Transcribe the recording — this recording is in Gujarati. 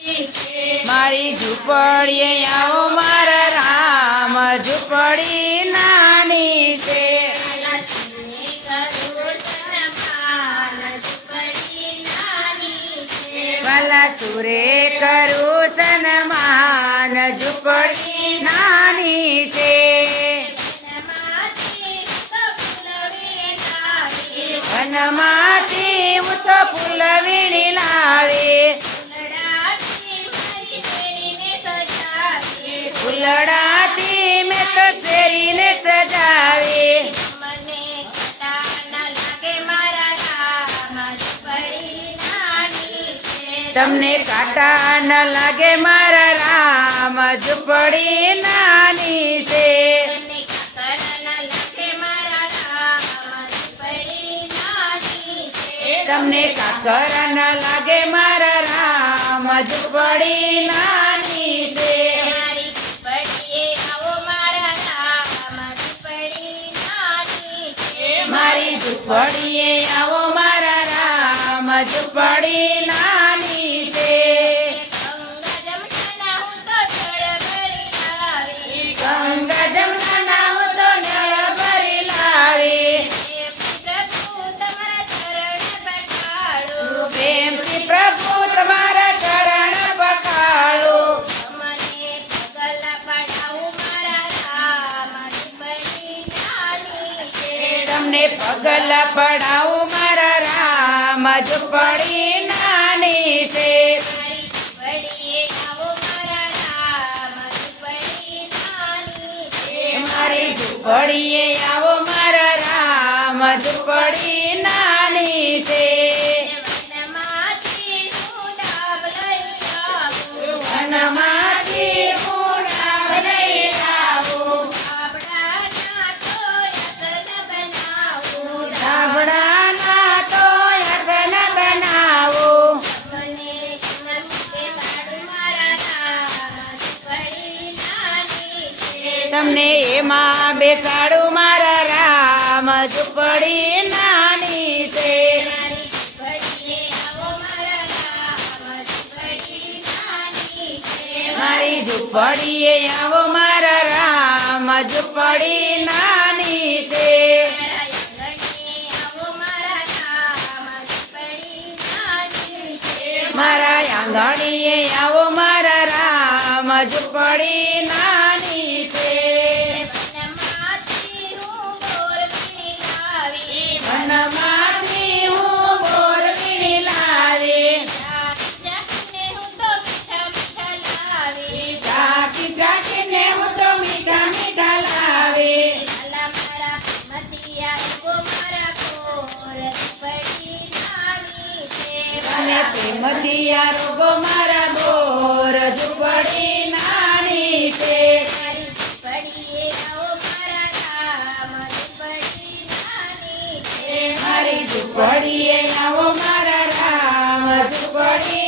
મારી ઝૂંપડીએ આવો મારા રામ, ઝૂંપડી નાની છે. વાલા સુરે કરું સન્માન, ઝૂંપડી નાની છે. વનમાંથી હું તો ફૂલ વીણી લાવે, ફૂલડાથી મેં તો શેરીને સજાવે. તમને કાંટા ન લાગે મારા રામ, ઝૂંપડી નાની છે. તમને કાકર ન લાગે મારા રામ, ઝૂંપડી નાની છે. મારી ઝૂંપડીએ આવો મારા રામ, ઝૂંપડી નાની છે. ગંગા જમના હું તો નળ ભરી લાવી, પ્રેમથી પ્રભુ તમારા ચરણ પખાળું. તમને પગલા પડાવું મારા રામ, ઝૂંપડી નાની છે. મારી ઝૂંપડીએ આવો મારા રામ, ઝૂંપડી નાની છે. વનમાંથી હું ડાબ લઈ આવું, ડાબડાના તો યજ્ઞ બનાવું. તમને એમાં બેસાડું મારા રામ, ઝૂંપડી નાની છે. મારી ઝૂંપડીએ આવો મારા રામ, ઝૂંપડી નાની છે. મારા આંગણીએ આવો મારા રામ, ઝૂંપડી નાની છે. વનમાંથી હું બોર વીણી લાવી, ચાખી ચાખીને હું તો મીઠા મીઠા લાવી. અને પ્રેમથી આ રોગો મારા બોર, ઝૂંપડી નાની છે. મારી ઝૂંપડીએ આવો મારા રામ, ઝૂંપડી